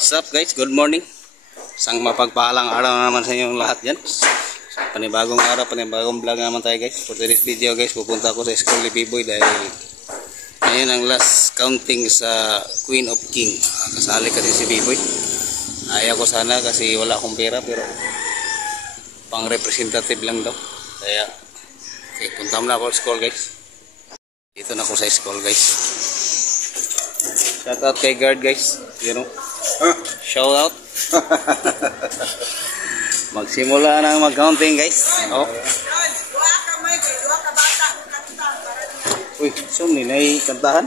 What's up guys? Good morning. Isang mapagpahalang araw na naman sa inyong lahat dyan. Panibagong araw, panibagong vlog naman tayo guys. For today's video guys, pupunta ako sa school ni B-Boy dahil ngayon ang last counting sa Queen of King. Kasali kasi si B-Boy. Ayaw ko sana kasi wala akong pera pero pang representative lang daw. Kaya okay, punta mo na ako sa school guys. Dito na ako sa school guys. Shout out kay guard guys. You know? Shout out. Magsimula na mag-counting guys. Oh. Uy, sum ni nay kantahan.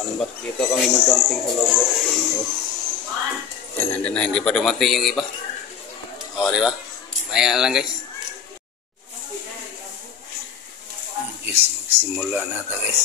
Ano ba dito kami mag-counting sa loob. Oh. Yan na, hindi pa dumating yung iba. Oh, di ba? Maya lang guys. Guys, magsimula na ito guys.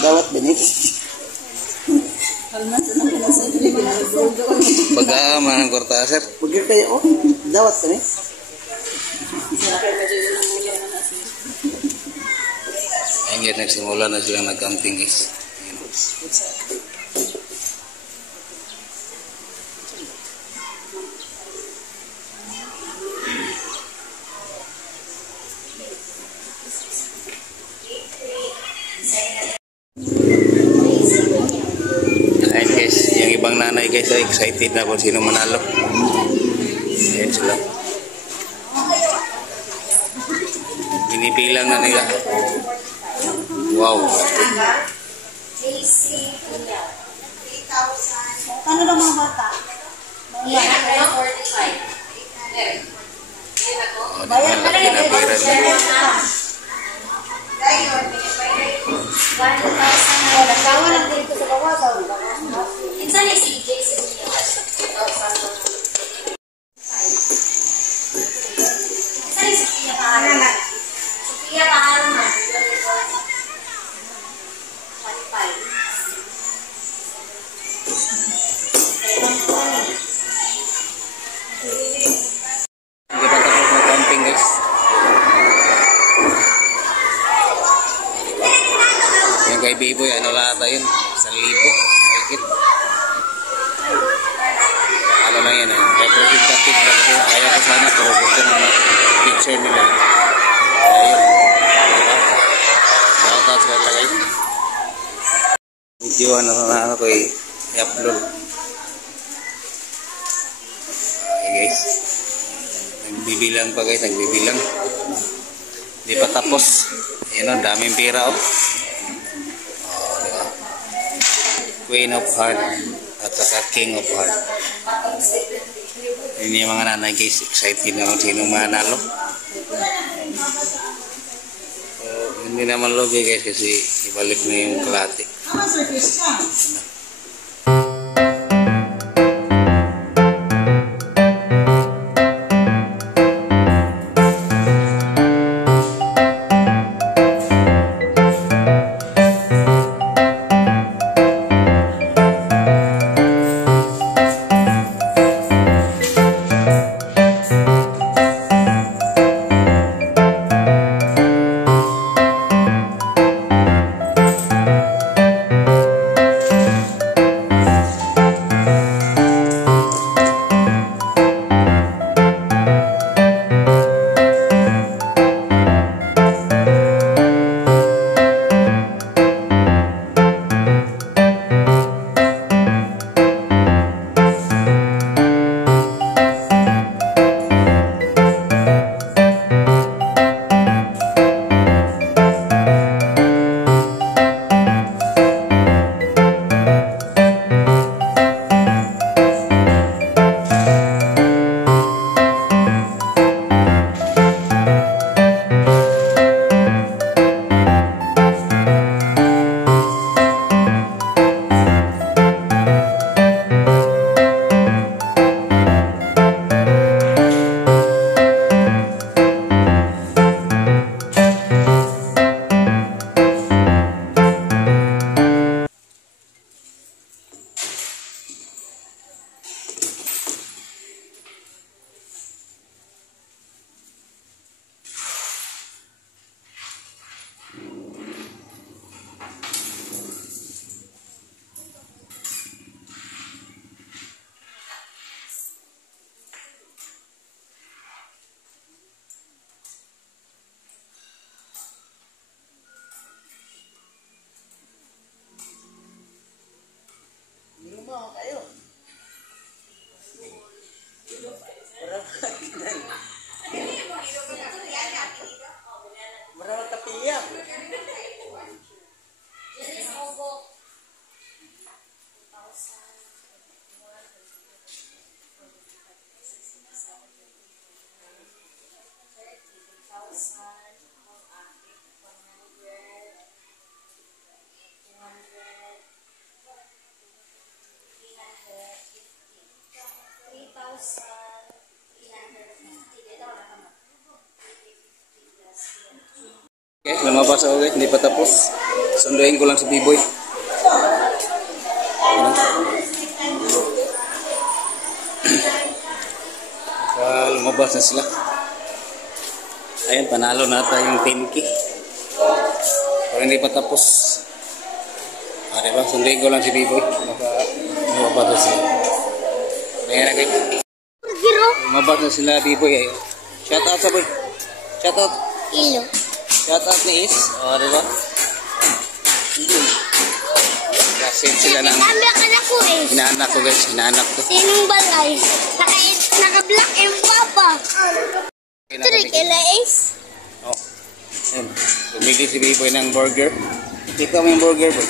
Dawat benih. Baga manang kortaser. Begitu kayak oh, dawat benih. Ayan nagsimula na silang nag-camping guys. Yung ibang nanay guys ay excited na kung sino manalo. Ayan sila. Binibilang na nila. Wow. Ano daw mga bata? Bayan ka na yung nagkawan ang dito sa bawasaw. Insan ni si Jason niya. Insan ni Sophia Paharan. Sophia Paharan na. Hindi pa tapos na camping guys. Yung kay B-Boy, ano lahat yun? 1,000. Mahigit. Ano lang yan eh. Representative na kasi ayaw ko sana pero gusto na picture nila. Ayun. Diba? Shout out sa mga guys. Video ano ko i-upload. Okay guys. Nagbibilang pa guys. Nagbibilang. Hindi pa tapos. Ayan o. Daming pera o. Queen of Heart at saka King of Heart. Ini yung mga nanay guys, excited na kung sino manalo. So, hindi naman logi guys kasi ibalik na yung kalate. Okay, lumabas ako guys, hindi pa tapos. Sunduin ko lang si B-Boy. Lumabas na sila. Ayun, panalo na tayo yung 10K. Pero hindi pa tapos. Diba? Sunduin ko lang si B-Boy. Lumabas na sila. Ayan na guys. Lumabas na sila B-Boy. Shout out sa boy. Shout out. Ilo. Shout out ni Is. Diba? Kasi sila ng Anak ko eh. inaanak ko guys. Inaanak ko. Sinong balay? Naka-black and papa. Three kila Ace. Oh. Ayun. Bumili si B-Boy ng burger. Kita mo yung burger boy.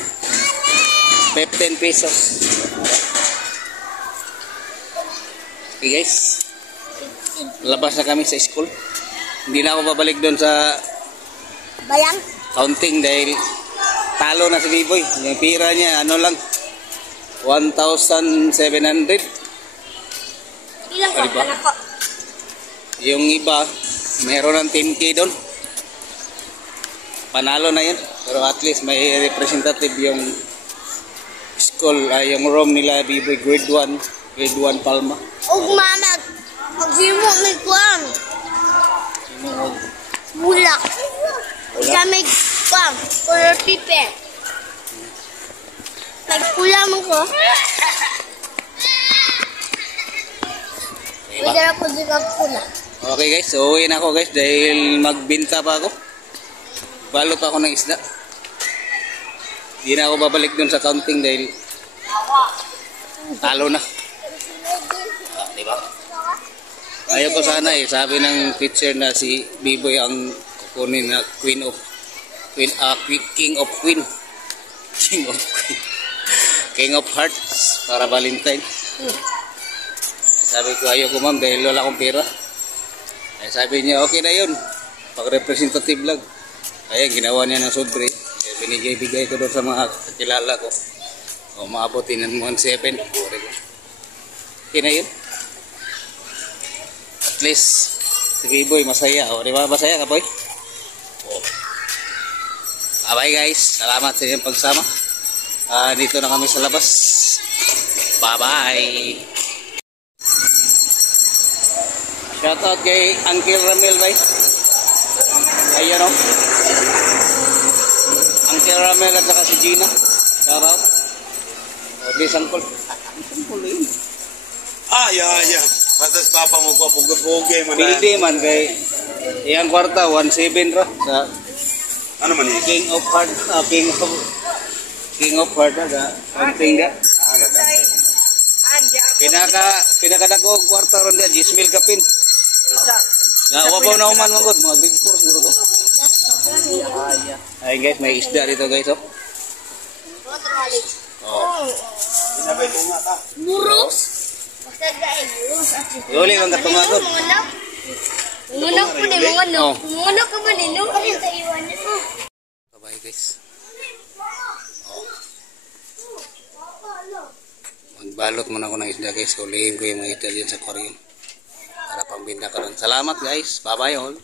15 pesos. Okay guys. Labas na kami sa school. Hindi na ako babalik doon sa Bayang? counting dahil talo na si B-Boy. Yung pira niya ano lang 1,700. Ilang ko? Diba? Anak ko. Yung iba meron ng 10K doon. Panalo na yun. Pero at least may representative yung school, yung room nila B-Boy grade 1 Palma. Og mama, paghimo may kuwang. Bulak. Sa may kuwang. Color paper. Nagpula mo ko. Pwede ako din magpula. Okay guys, so uwi na ako guys dahil magbinta pa ako. Balot ako ng isda. Hindi na ako babalik dun sa counting dahil talo na. Diba? Ayaw ko sana eh. Sabi ng teacher na si B-Boy ang kukunin na King of Queen. King of Hearts para Valentine. Sabi ko ayaw ko ma'am dahil wala akong pera. Sabi niya okay na yun. Pag representative lang. Kaya ginawa niya ng sobre. Binigay ko doon sa mga kakilala ko. O maabutin ng 1.7. Okay na yun. At least, si B-Boy masaya. O, di ba masaya ka, boy? O. Bye guys. Salamat sa inyong pagsama. Dito na kami sa labas. Bye-bye. Shoutout kay Uncle Ramel, bay. Ayan o. Uncle Ramel at saka si Gina. Shoutout. O, please, Uncle. Uncle, yun. Ya. Matas papa mo ko pugi man. Pildi man kay iyang kwarta 1.7 ro sa Ano man ni? King of Heart, King of Heart da something da. Pinaka dako kwarta ron dia 10,000 kapin. Ya wabaw na uman mangod mga grade 4 siguro to. Ay guys, may isda dito guys oh. Oh. Sabay tunga ta. Burus. Basta dahil burus at Yuli ang katungagon. Mangunak po din, mangunak. Mangunak ka ba din? Ano sa iwan nito? Bye guys. Magbalot muna ako ng isda guys. Hulihin ko yung mga isda dyan sa aquarium. Para pambinda ka rin. Salamat guys. Bye bye all.